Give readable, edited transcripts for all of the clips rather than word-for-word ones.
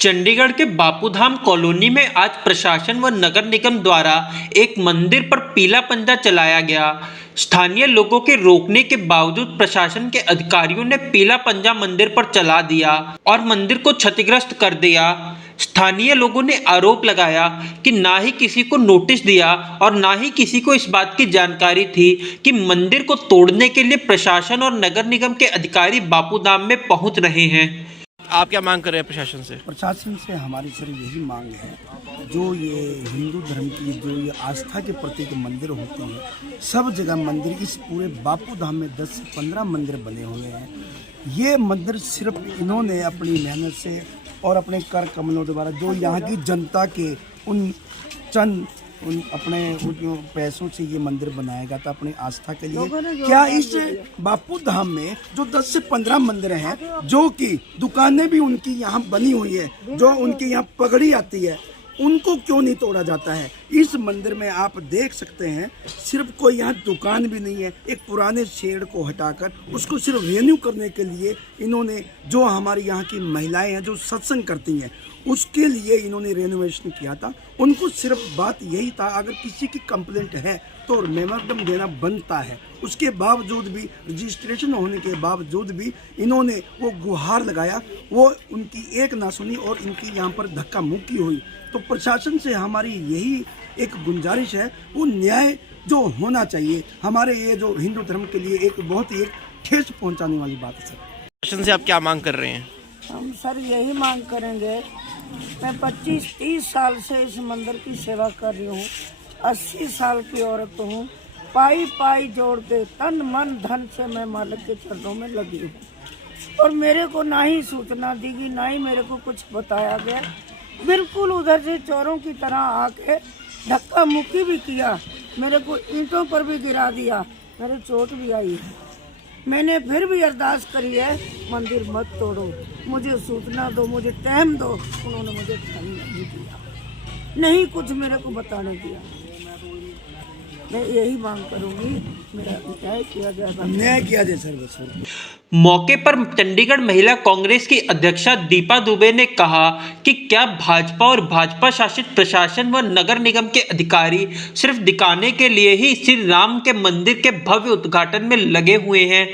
चंडीगढ़ के बापूधाम कॉलोनी में आज प्रशासन व नगर निगम द्वारा एक मंदिर पर पीला पंजा चलाया गया। स्थानीय लोगों के रोकने के बावजूद प्रशासन के अधिकारियों ने पीला पंजा मंदिर पर चला दिया और मंदिर को क्षतिग्रस्त कर दिया। स्थानीय लोगों ने आरोप लगाया कि ना ही किसी को नोटिस दिया और ना ही किसी को इस बात की जानकारी थी कि मंदिर को तोड़ने के लिए प्रशासन और नगर निगम के अधिकारी बापूधाम में पहुंच रहे हैं। आप क्या मांग कर रहे हैं प्रशासन से? प्रशासन से हमारी सर यही मांग है, जो ये हिंदू धर्म की जो ये आस्था के प्रतीक मंदिर होते हैं, सब जगह मंदिर, इस पूरे बापू धाम में 10 से 15 मंदिर बने हुए हैं। ये मंदिर सिर्फ इन्होंने अपनी मेहनत से और अपने कर कमलों द्वारा जो यहाँ की जनता के उन अपने पैसों से ये मंदिर बनाया गया था अपनी आस्था के लिए। क्या इस बापू धाम में जो 10 से 15 मंदिर हैं, जो कि दुकानें भी उनकी यहाँ बनी हुई है, जो उनके यहाँ पगड़ी आती है, उनको क्यों नहीं तोड़ा जाता है? इस मंदिर में आप देख सकते हैं सिर्फ कोई यहाँ दुकान भी नहीं है। एक पुराने शेड को हटाकर उसको सिर्फ रेन्यू करने के लिए इन्होंने, जो हमारी यहाँ की महिलाएं हैं जो सत्संग करती हैं, उसके लिए इन्होंने रेनोवेशन किया था। उनको सिर्फ बात यही था, अगर किसी की कंप्लेंट है तो मेमोरेंडम देना बनता है। उसके बावजूद भी, रजिस्ट्रेशन होने के बावजूद भी इन्होंने वो गुहार लगाया, वो उनकी एक ना सुनी और इनकी यहाँ पर धक्का मुक्की हुई। तो प्रशासन से हमारी यही एक गुंजारिश है, वो न्याय जो होना चाहिए हमारे ये जो हिंदू धर्म के लिए एक बहुत ही ठेस पहुँचाने वाली बात है। सर, प्रशासन से आप क्या मांग कर रहे हैं? हम सर यही मांग करेंगे, मैं 25-30 साल से इस मंदिर की सेवा कर रही हूँ, 80 साल की औरत हूँ, पाई जोड़ के तन मन धन से मैं मालिक के चरणों में लगी हूँ और मेरे को ना ही सूचना दी गई, ना ही मेरे को कुछ बताया गया। बिल्कुल उधर से चोरों की तरह आके धक्का मुक्की भी किया, मेरे को ईंटों पर भी गिरा दिया, मेरे चोट भी आई है। मैंने फिर भी अरदास करी है, मंदिर मत तोड़ो, मुझे सूचना दो, मुझे टाइम दो। उन्होंने मुझे टाइम नहीं दिया, नहीं कुछ मेरे को बताने दिया। मैं यही मांग करूंगी, मेरा न्याय किया जाए, न्याय किया जाए सर बस। मौके पर चंडीगढ़ महिला कांग्रेस की अध्यक्षा दीपा दुबे ने कहा कि क्या भाजपा और भाजपा शासित प्रशासन व नगर निगम के अधिकारी सिर्फ दिखाने के लिए ही श्री राम के मंदिर के भव्य उद्घाटन में लगे हुए हैं।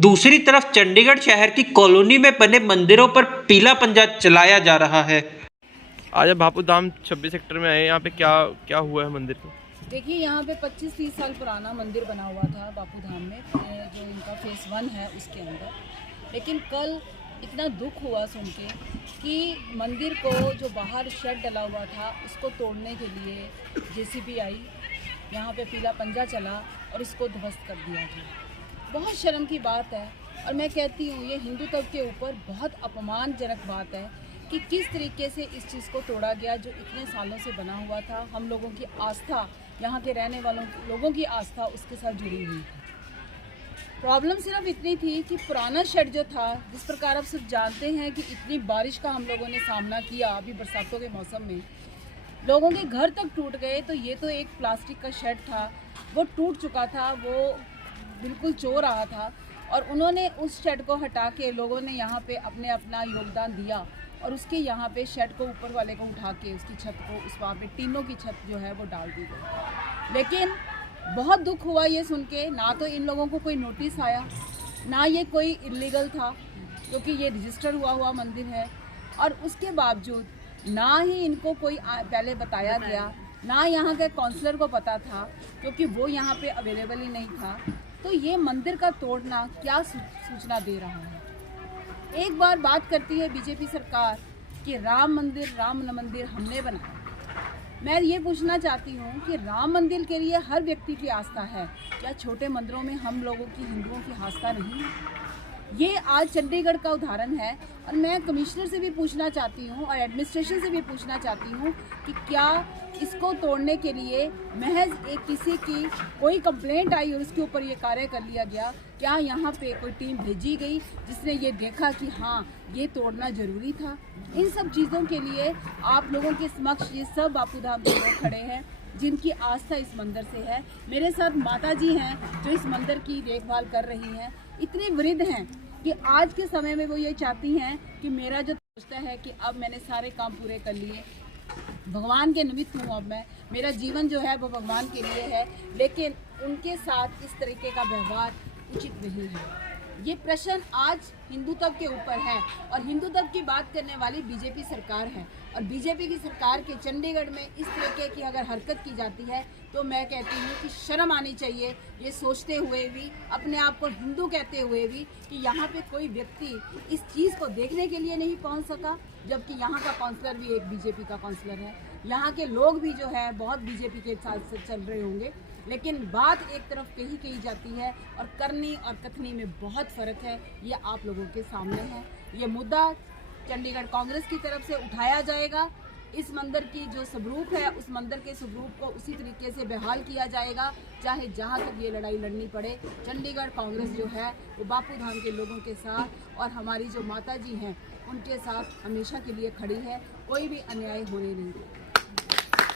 दूसरी तरफ चंडीगढ़ शहर की कॉलोनी में बने मंदिरों पर पीला पंजा चलाया जा रहा है। आज बापू धाम 26 सेक्टर में आए, यहाँ पे क्या हुआ है मंदिर को? देखिए, यहाँ पे 25-30 साल पुराना मंदिर बना हुआ था बापू धाम में, जो इनका फेस 1 है उसके अंदर। लेकिन कल इतना दुख हुआ सुन के कि मंदिर को जो बाहर शेड डला हुआ था उसको तोड़ने के लिए जेसीबी आई, यहाँ पे पीला पंजा चला और इसको ध्वस्त कर दिया गया। बहुत शर्म की बात है और मैं कहती हूँ ये हिंदुत्व के ऊपर बहुत अपमानजनक बात है कि किस तरीके से इस चीज़ को तोड़ा गया जो इतने सालों से बना हुआ था। हम लोगों की आस्था, यहाँ के रहने वालों लोगों की आस्था उसके साथ जुड़ी हुई थी। प्रॉब्लम सिर्फ इतनी थी कि पुराना शेड जो था, जिस प्रकार आप सब जानते हैं कि इतनी बारिश का हम लोगों ने सामना किया अभी बरसातों के मौसम में, लोगों के घर तक टूट गए। तो ये तो एक प्लास्टिक का शेड था, वो टूट चुका था, वो बिल्कुल चो रहा था और उन्होंने उस शेड को हटा के लोगों ने यहाँ पे अपना योगदान दिया और उसके यहाँ पे शेड को ऊपर वाले को उठा के उसकी छत को, उस वहाँ पे टीनों की छत जो है वो डाल दी गई। लेकिन बहुत दुख हुआ ये सुन के, ना तो इन लोगों को कोई नोटिस आया, ना ये कोई इलीगल था क्योंकि ये रजिस्टर हुआ मंदिर है, और उसके बावजूद ना ही इनको कोई पहले बताया गया, ना यहाँ के काउंसलर को पता था क्योंकि वो यहाँ पे अवेलेबल ही नहीं था। तो ये मंदिर का तोड़ना क्या सूचना दे रहा है? एक बार बात करती है बीजेपी सरकार कि राम मंदिर हमने बनाया। मैं ये पूछना चाहती हूँ कि राम मंदिर के लिए हर व्यक्ति की आस्था है, क्या छोटे मंदिरों में हम लोगों की, हिंदुओं की आस्था नहीं है? ये आज चंडीगढ़ का उदाहरण है और मैं कमिश्नर से भी पूछना चाहती हूँ और एडमिनिस्ट्रेशन से भी पूछना चाहती हूँ कि क्या इसको तोड़ने के लिए महज एक किसी की कोई कंप्लेंट आई और उसके ऊपर ये कार्य कर लिया गया? क्या यहाँ पे कोई टीम भेजी गई जिसने ये देखा कि हाँ ये तोड़ना ज़रूरी था? इन सब चीज़ों के लिए आप लोगों के समक्ष ये सब बापू धाम के लोग खड़े हैं जिनकी आस्था इस मंदिर से है। मेरे साथ माता जी हैं जो इस मंदिर की देखभाल कर रही हैं, इतनी वृद्ध हैं कि आज के समय में वो ये चाहती हैं कि मेरा जो सोचता है कि अब मैंने सारे काम पूरे कर लिए, भगवान के निमित्त हूँ, अब मैं, मेरा जीवन जो है वो भगवान के लिए है, लेकिन उनके साथ इस तरीके का व्यवहार उचित नहीं है। ये प्रश्न आज हिंदुत्व के ऊपर है और हिंदुत्व की बात करने वाली बीजेपी सरकार है और बीजेपी की सरकार के चंडीगढ़ में इस तरीके की अगर हरकत की जाती है तो मैं कहती हूँ कि शर्म आनी चाहिए, ये सोचते हुए भी, अपने आप को हिंदू कहते हुए भी, कि यहाँ पे कोई व्यक्ति इस चीज़ को देखने के लिए नहीं पहुँच सका, जबकि यहाँ का काउंसलर भी एक बीजेपी का काउंसलर है, यहाँ के लोग भी जो है बहुत बीजेपी के साथ से चल रहे होंगे, लेकिन बात एक तरफ कही जाती है और करनी और कथनी में बहुत फ़र्क है। ये आप लोगों के सामने है। ये मुद्दा चंडीगढ़ कांग्रेस की तरफ से उठाया जाएगा। इस मंदिर की जो स्वरूप है, उस मंदिर के स्वरूप को उसी तरीके से बहाल किया जाएगा, चाहे जहाँ तक ये लड़ाई लड़नी पड़े। चंडीगढ़ कांग्रेस जो है वो बापू धाम के लोगों के साथ और हमारी जो माता जी हैं उनके साथ हमेशा के लिए खड़ी है, कोई भी अन्याय होने नहीं देगा।